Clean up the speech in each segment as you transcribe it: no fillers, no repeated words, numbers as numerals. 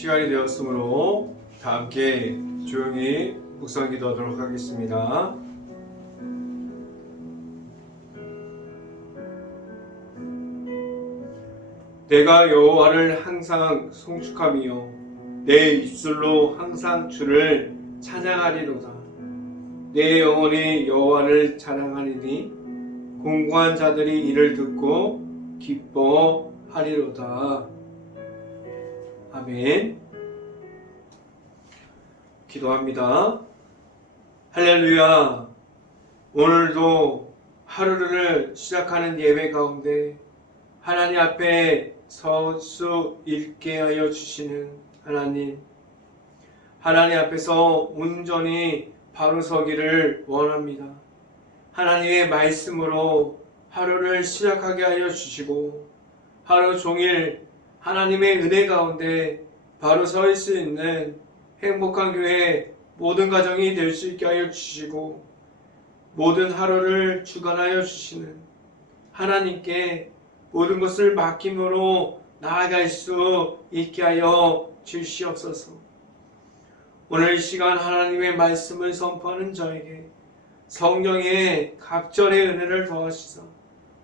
시간이 되었으므로 다 함께 조용히 묵상 기도하도록 하겠습니다. 내가 여호와를 항상 송축하며 내 입술로 항상 주를 찬양하리로다. 내 영혼이 여호와를 자랑하리니 공고한 자들이 이를 듣고 기뻐하리로다. 아멘. 기도합니다. 할렐루야. 오늘도 하루를 시작하는 예배 가운데 하나님 앞에 설 수 있게 하여 주시는 하나님, 하나님 앞에서 온전히 바로 서기를 원합니다. 하나님의 말씀으로 하루를 시작하게 하여 주시고 하루 종일 하나님의 은혜 가운데 바로 설 수 있는 행복한 교회 모든 가정이 될 수 있게 하여 주시고 모든 하루를 주관하여 주시는 하나님께 모든 것을 맡김으로 나아갈 수 있게 하여 주시옵소서. 오늘 이 시간 하나님의 말씀을 선포하는 저에게 성령의 갑절의 은혜를 더하시사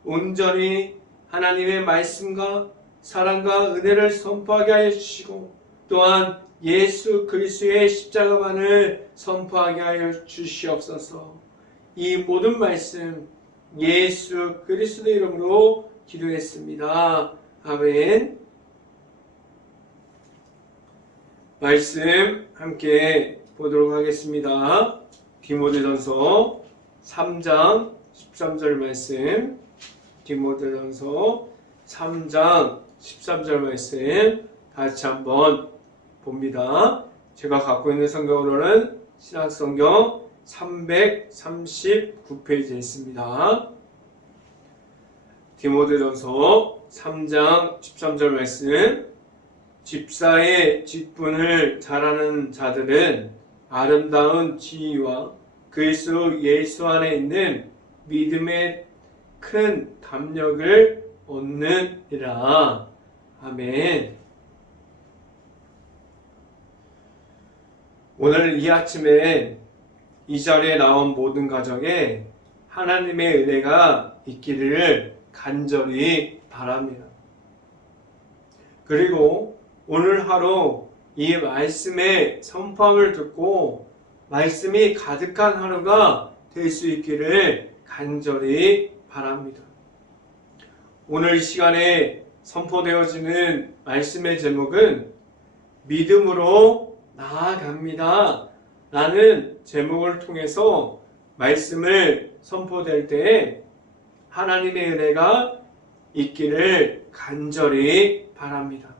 온전히 하나님의 말씀과 사랑과 은혜를 선포하게 하여 주시고 또한 예수 그리스도의 십자가만을 선포하게 하여 주시옵소서. 이 모든 말씀 예수 그리스도 이름으로 기도했습니다. 아멘. 말씀 함께 보도록 하겠습니다. 디모데전서 3장 13절 말씀, 디모데전서 3장 13절 말씀 같이 한번 봅니다. 제가 갖고 있는 성경으로는 신약성경 339페이지에 있습니다. 디모데전서 3장 13절 말씀, 집사의 직분을 잘하는 자들은 아름다운 지위와 그리스도 예수 안에 있는 믿음의 큰 담력을 얻느니라. 아멘. 오늘 이 아침에 이 자리에 나온 모든 가정에 하나님의 은혜가 있기를 간절히 바랍니다. 그리고 오늘 하루 이 말씀의 선포함을 듣고 말씀이 가득한 하루가 될 수 있기를 간절히 바랍니다. 오늘 이 시간에 선포되어지는 말씀의 제목은 믿음으로 나아갑니다 라는 제목을 통해서 말씀을 선포될 때에 하나님의 은혜가 있기를 간절히 바랍니다.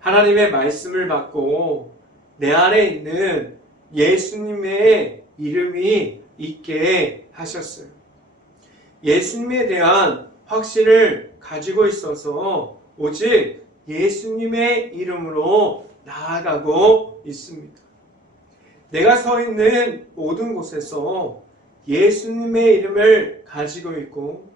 하나님의 말씀을 받고 내 안에 있는 예수님의 이름이 있게 하셨어요. 예수님에 대한 확신을 가지고 있어서 오직 예수님의 이름으로 나아가고 있습니다. 내가 서 있는 모든 곳에서 예수님의 이름을 가지고 있고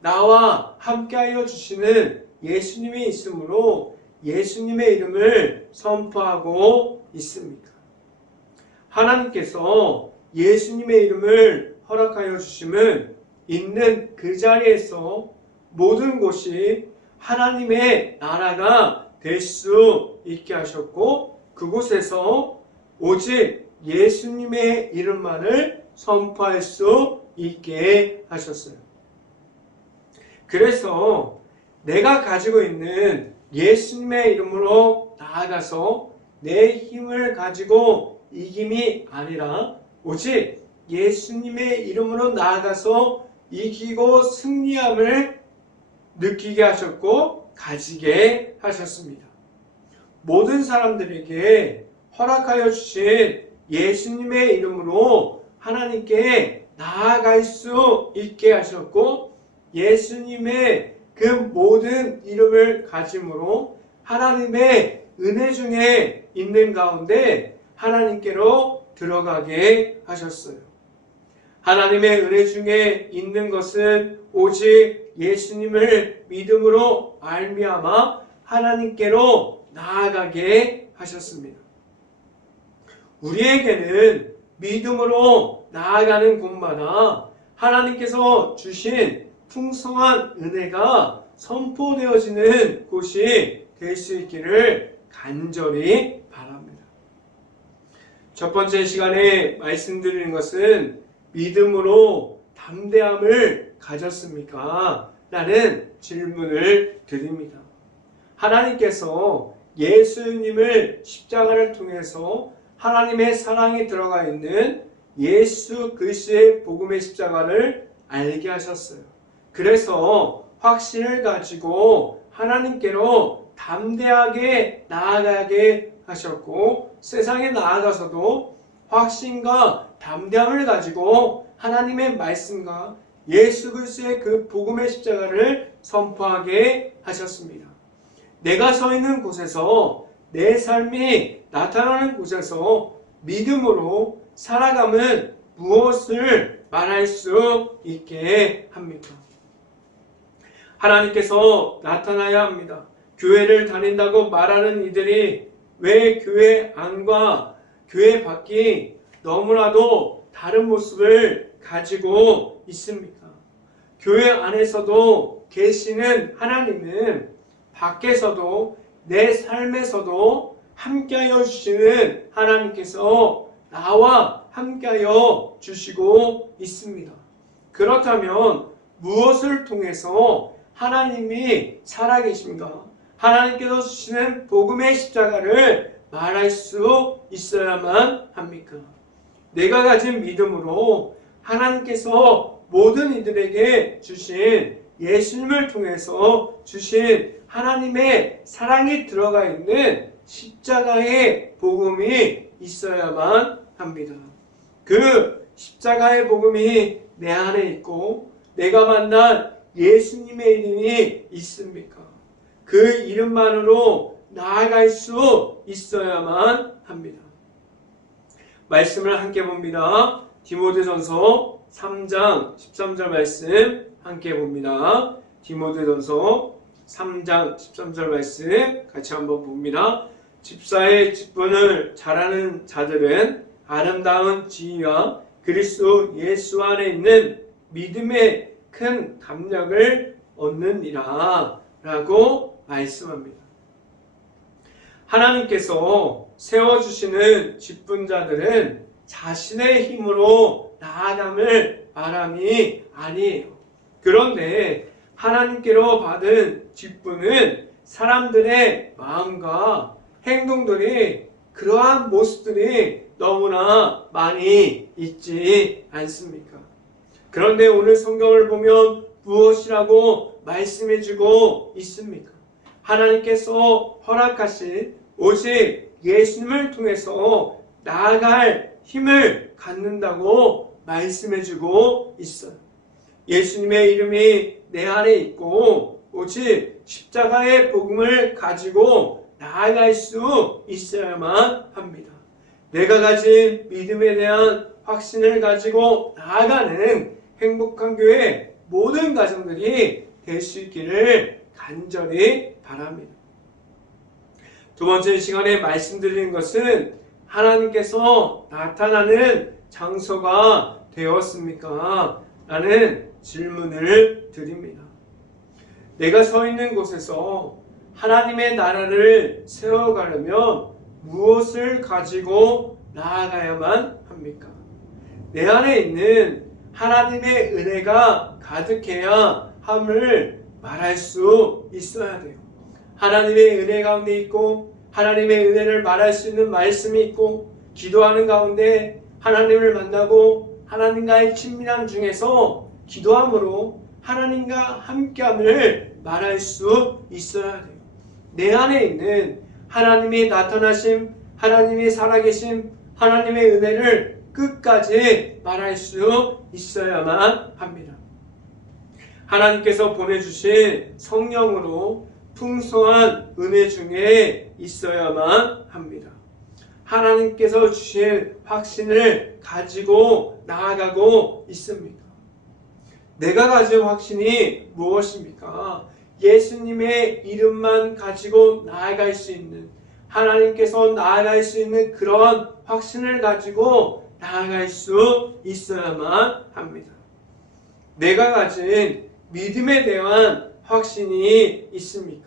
나와 함께하여 주시는 예수님이 있으므로 예수님의 이름을 선포하고 있습니다. 하나님께서 예수님의 이름을 허락하여 주심은 있는 그 자리에서 모든 곳이 하나님의 나라가 될 수 있게 하셨고 그곳에서 오직 예수님의 이름만을 선포할 수 있게 하셨어요. 그래서 내가 가지고 있는 예수님의 이름으로 나아가서 내 힘을 가지고 이김이 아니라 오직 예수님의 이름으로 나아가서 이기고 승리함을 느끼게 하셨고 가지게 하셨습니다. 모든 사람들에게 허락하여 주신 예수님의 이름으로 하나님께 나아갈 수 있게 하셨고 예수님의 그 모든 이름을 가짐으로 하나님의 은혜 중에 있는 가운데 하나님께로 들어가게 하셨어요. 하나님의 은혜 중에 있는 것은 오직 예수님을 믿음으로 말미암아 하나님께로 나아가게 하셨습니다. 우리에게는 믿음으로 나아가는 곳마다 하나님께서 주신 풍성한 은혜가 선포되어지는 곳이 될 수 있기를 간절히 바랍니다. 첫 번째 시간에 말씀드리는 것은 믿음으로 담대함을 가졌습니까? 라는 질문을 드립니다. 하나님께서 예수님을 십자가를 통해서 하나님의 사랑이 들어가 있는 예수 그리스도의 복음의 십자가를 알게 하셨어요. 그래서 확신을 가지고 하나님께로 담대하게 나아가게 하셨고 세상에 나아가서도 확신과 담대함을 가지고 하나님의 말씀과 예수 그리스도의 그 복음의 십자가를 선포하게 하셨습니다. 내가 서 있는 곳에서 내 삶이 나타나는 곳에서 믿음으로 살아감은 무엇을 말할 수 있게 합니까? 하나님께서 나타나야 합니다. 교회를 다닌다고 말하는 이들이 왜 교회 안과 교회 밖이 너무나도 다른 모습을 가지고 있습니까? 교회 안에서도 계시는 하나님은 밖에서도 내 삶에서도 함께하여 주시는 하나님께서 나와 함께하여 주시고 있습니다. 그렇다면 무엇을 통해서 하나님이 살아계신가? 하나님께서 주시는 복음의 십자가를 말할 수 있어야만 합니까? 내가 가진 믿음으로 하나님께서 모든 이들에게 주신 예수님을 통해서 주신 하나님의 사랑이 들어가 있는 십자가의 복음이 있어야만 합니다. 그 십자가의 복음이 내 안에 있고 내가 만난 예수님의 이름이 있습니까? 그 이름만으로 나아갈 수 있어야만 합니다. 말씀을 함께 봅니다. 디모데전서 3장 13절 말씀 함께 봅니다. 디모데전서 3장 13절 말씀 같이 한번 봅니다. 집사의 직분을 잘하는 자들은 아름다운 지위와 그리스도 예수 안에 있는 믿음의 큰 감력을 얻느니라 라고 말씀합니다. 하나님께서 세워주시는 직분자들은 자신의 힘으로 나아감을 말함이 아니에요. 그런데 하나님께로 받은 직분은 사람들의 마음과 행동들이 그러한 모습들이 너무나 많이 있지 않습니까? 그런데 오늘 성경을 보면 무엇이라고 말씀해주고 있습니까? 하나님께서 허락하신 오직 예수님을 통해서 나아갈 힘을 갖는다고 말씀해주고 있어요. 예수님의 이름이 내 안에 있고 오직 십자가의 복음을 가지고 나아갈 수 있어야만 합니다. 내가 가진 믿음에 대한 확신을 가지고 나아가는 행복한 교회 모든 가정들이 될 수 있기를 간절히 바랍니다. 두 번째 시간에 말씀드리는 것은 하나님께서 나타나는 장소가 되었습니까? 라는 질문을 드립니다. 내가 서 있는 곳에서 하나님의 나라를 세워가려면 무엇을 가지고 나아가야만 합니까? 내 안에 있는 하나님의 은혜가 가득해야 함을 말할 수 있어야 돼요. 하나님의 은혜 가운데 있고 하나님의 은혜를 말할 수 있는 말씀이 있고 기도하는 가운데 하나님을 만나고 하나님과의 친밀함 중에서 기도함으로 하나님과 함께함을 말할 수 있어야 돼요. 내 안에 있는 하나님의 나타나심, 하나님의 살아계심, 하나님의 은혜를 끝까지 말할 수 있어야만 합니다. 하나님께서 보내주신 성령으로 풍성한 은혜 중에 있어야만 합니다. 하나님께서 주신 확신을 가지고 나아가고 있습니까? 내가 가진 확신이 무엇입니까? 예수님의 이름만 가지고 나아갈 수 있는, 하나님께서 나아갈 수 있는 그런 확신을 가지고 나아갈 수 있어야만 합니다. 내가 가진 믿음에 대한 확신이 있습니까?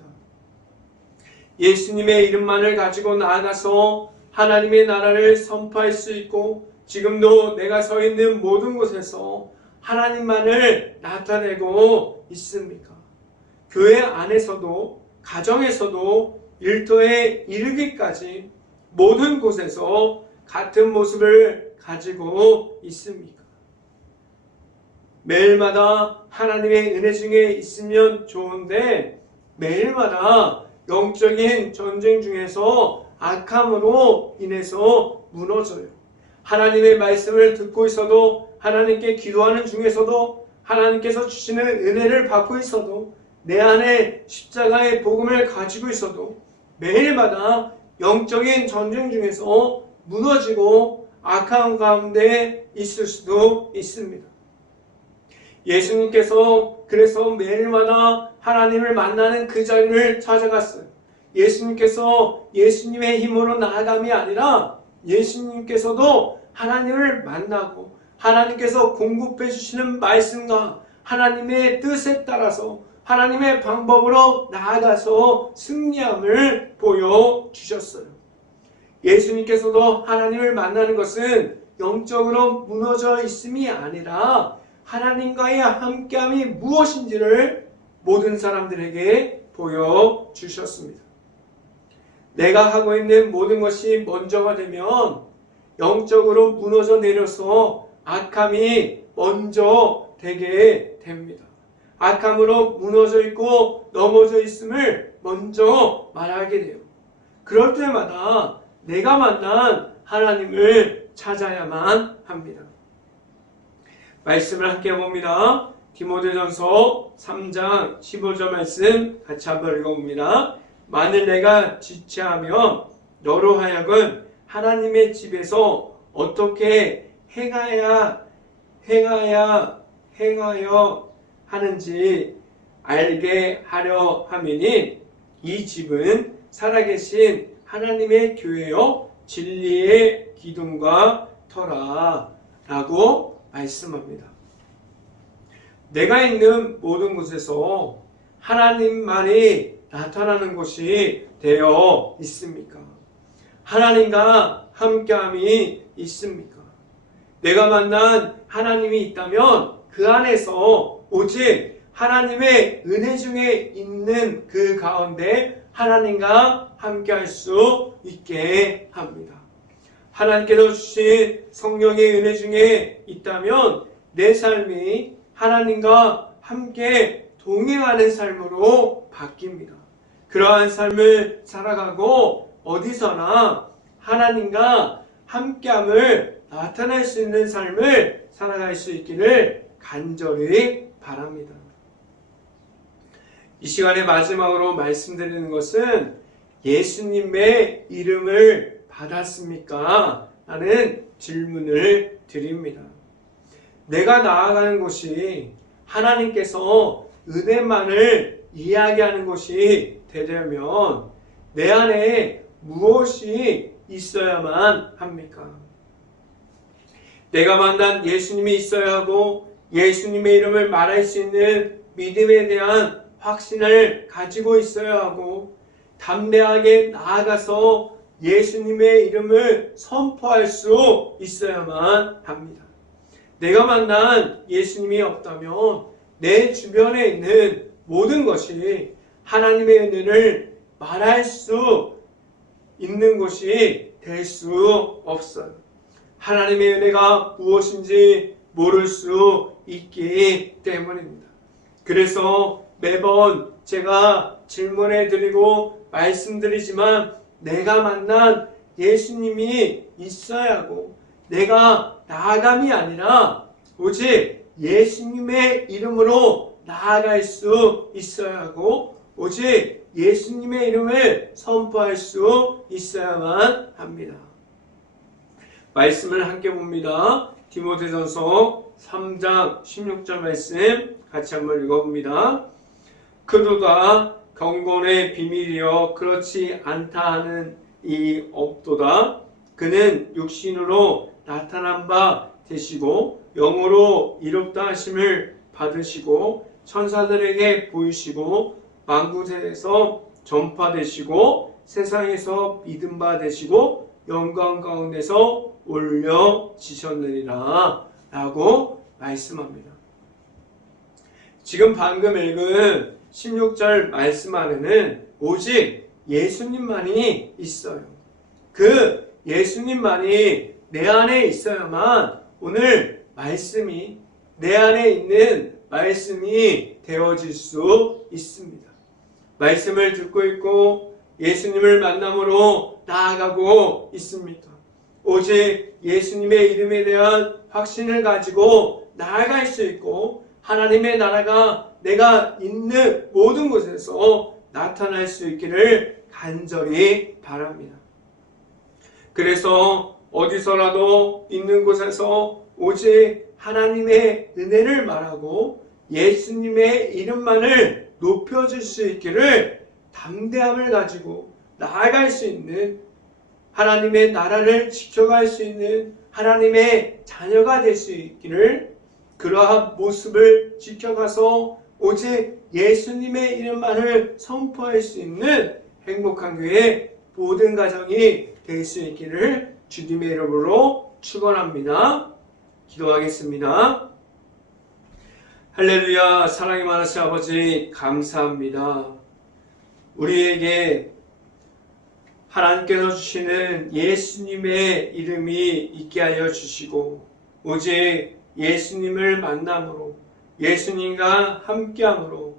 예수님의 이름만을 가지고 나아가서 하나님의 나라를 선포할 수 있고 지금도 내가 서 있는 모든 곳에서 하나님만을 나타내고 있습니까? 교회 안에서도 가정에서도 일터에 이르기까지 모든 곳에서 같은 모습을 가지고 있습니까? 매일마다 하나님의 은혜 중에 있으면 좋은데 매일마다 영적인 전쟁 중에서 악함으로 인해서 무너져요. 하나님의 말씀을 듣고 있어도 하나님께 기도하는 중에서도 하나님께서 주시는 은혜를 받고 있어도 내 안에 십자가의 복음을 가지고 있어도 매일마다 영적인 전쟁 중에서 무너지고 악한 가운데 있을 수도 있습니다. 예수님께서 그래서 매일마다 하나님을 만나는 그 자리를 찾아갔어요. 예수님께서 예수님의 힘으로 나아감이 아니라 예수님께서도 하나님을 만나고 하나님께서 공급해 주시는 말씀과 하나님의 뜻에 따라서 하나님의 방법으로 나아가서 승리함을 보여주셨어요. 예수님께서도 하나님을 만나는 것은 영적으로 무너져 있음이 아니라 하나님과의 함께함이 무엇인지를 모든 사람들에게 보여주셨습니다. 내가 하고 있는 모든 것이 먼저가 되면 영적으로 무너져 내려서 악함이 먼저 되게 됩니다. 악함으로 무너져 있고 넘어져 있음을 먼저 말하게 돼요. 그럴 때마다 내가 만난 하나님을 찾아야만 합니다. 말씀을 함께 봅니다. 디모데전서 3장 15절 말씀 같이 한번 읽어봅니다. 만일 내가 지체하면 너로 하여금 하나님의 집에서 어떻게 행하여 하는지 알게 하려 함이니 이 집은 살아계신 하나님의 교회요 진리의 기둥과 터라 라고 말씀합니다. 내가 있는 모든 곳에서 하나님만이 나타나는 곳이 되어 있습니까? 하나님과 함께함이 있습니까? 내가 만난 하나님이 있다면 그 안에서 오직 하나님의 은혜 중에 있는 그 가운데 하나님과 함께할 수 있게 합니다. 하나님께서 주신 성령의 은혜 중에 있다면 내 삶이 하나님과 함께 동행하는 삶으로 바뀝니다. 그러한 삶을 살아가고 어디서나 하나님과 함께함을 나타낼 수 있는 삶을 살아갈 수 있기를 간절히 바랍니다. 이 시간의 마지막으로 말씀드리는 것은 예수님의 이름을 받았습니까? 라는 질문을 드립니다. 내가 나아가는 곳이 하나님께서 은혜만을 이야기하는 곳이 되려면 내 안에 무엇이 있어야만 합니까? 내가 만난 예수님이 있어야 하고 예수님의 이름을 말할 수 있는 믿음에 대한 확신을 가지고 있어야 하고 담대하게 나아가서 예수님의 이름을 선포할 수 있어야만 합니다. 내가 만난 예수님이 없다면 내 주변에 있는 모든 것이 하나님의 은혜를 말할 수 있는 곳이 될 수 없어요. 하나님의 은혜가 무엇인지 모를 수 있기 때문입니다. 그래서 매번 제가 질문해 드리고 말씀드리지만 내가 만난 예수님이 있어야 하고 내가 나아감이 아니라 오직 예수님의 이름으로 나아갈 수 있어야 하고 오직 예수님의 이름을 선포할 수 있어야만 합니다. 말씀을 함께 봅니다. 디모데전서 3장 16절 말씀 같이 한번 읽어봅니다. 그도다 경건의 비밀이여 그렇지 않다 하는 이 없도다. 그는 육신으로 나타난 바 되시고 영으로 이롭다 하심을 받으시고 천사들에게 보이시고 만국에서 전파되시고 세상에서 믿음 바 되시고 영광 가운데서 올려지셨느니라 라고 말씀합니다. 지금 방금 읽은 16절 말씀 안에는 오직 예수님만이 있어요. 그 예수님만이 내 안에 있어야만 오늘 말씀이 내 안에 있는 말씀이 되어질 수 있습니다. 말씀을 듣고 있고 예수님을 만남으로 나아가고 있습니다. 오직 예수님의 이름에 대한 확신을 가지고 나아갈 수 있고 하나님의 나라가 내가 있는 모든 곳에서 나타날 수 있기를 간절히 바랍니다. 그래서 어디서라도 있는 곳에서 오직 하나님의 은혜를 말하고 예수님의 이름만을 높여줄 수 있기를 담대함을 가지고 나아갈 수 있는 하나님의 나라를 지켜갈 수 있는 하나님의 자녀가 될 수 있기를 그러한 모습을 지켜가서 오직 예수님의 이름만을 선포할 수 있는 행복한 교회 모든 가정이 될 수 있기를 주님의 이름으로 축원합니다. 기도하겠습니다. 할렐루야. 사랑이 많으신 아버지 감사합니다. 우리에게 하나님께서 주시는 예수님의 이름이 있게 하여 주시고 오직 예수님을 만남으로 예수님과 함께함으로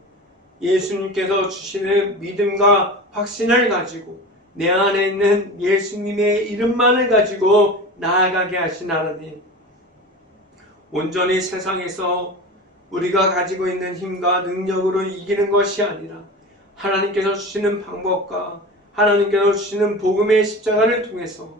예수님께서 주시는 믿음과 확신을 가지고 내 안에 있는 예수님의 이름만을 가지고 나아가게 하신 하나님, 온전히 세상에서 우리가 가지고 있는 힘과 능력으로 이기는 것이 아니라 하나님께서 주시는 방법과 하나님께서 주시는 복음의 십자가를 통해서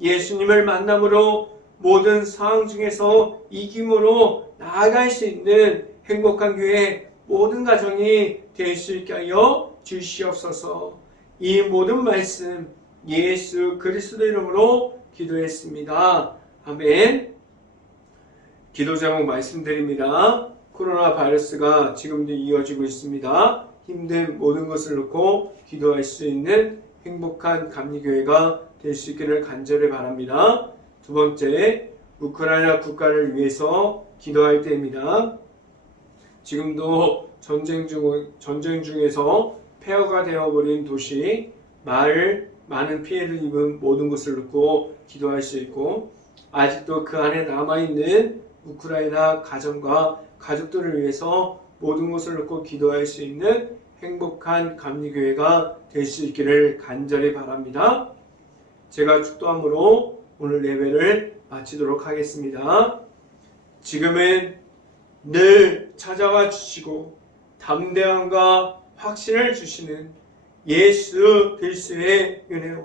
예수님을 만남으로 모든 상황 중에서 이김으로 나아갈 수 있는 행복한 교회 모든 가정이 될 수 있게 하여 주시옵소서. 이 모든 말씀 예수 그리스도 이름으로 기도했습니다. 아멘. 기도 제목 말씀드립니다. 코로나 바이러스가 지금도 이어지고 있습니다. 힘든 모든 것을 놓고 기도할 수 있는 행복한 감리교회가 될 수 있기를 간절히 바랍니다. 두 번째, 우크라이나 국가를 위해서 기도할 때입니다. 지금도 전쟁 중에서 폐허가 되어버린 도시, 마을, 많은 피해를 입은 모든 것을 놓고 기도할 수 있고 아직도 그 안에 남아있는 우크라이나 가정과 가족들을 위해서 모든 것을 놓고 기도할 수 있는 행복한 감리교회가 될 수 있기를 간절히 바랍니다. 제가 축도함으로 오늘 예배를 마치도록 하겠습니다. 지금은 늘 찾아와 주시고 담대함과 확신을 주시는 예수 그리스도의 은혜와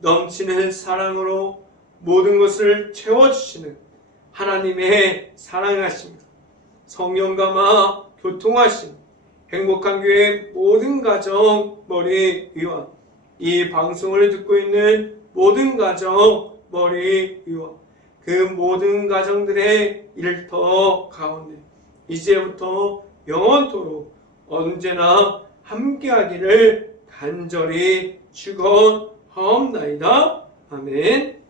넘치는 사랑으로 모든 것을 채워주시는 하나님의 사랑하심, 성령감화 교통하심, 행복한 교회 모든 가정 머리 위와 이 방송을 듣고 있는 모든 가정 머리 위와 그 모든 가정들의 일터 가운데 이제부터 영원토록 언제나 함께하기를 간절히 축원하옵나이다. 아멘.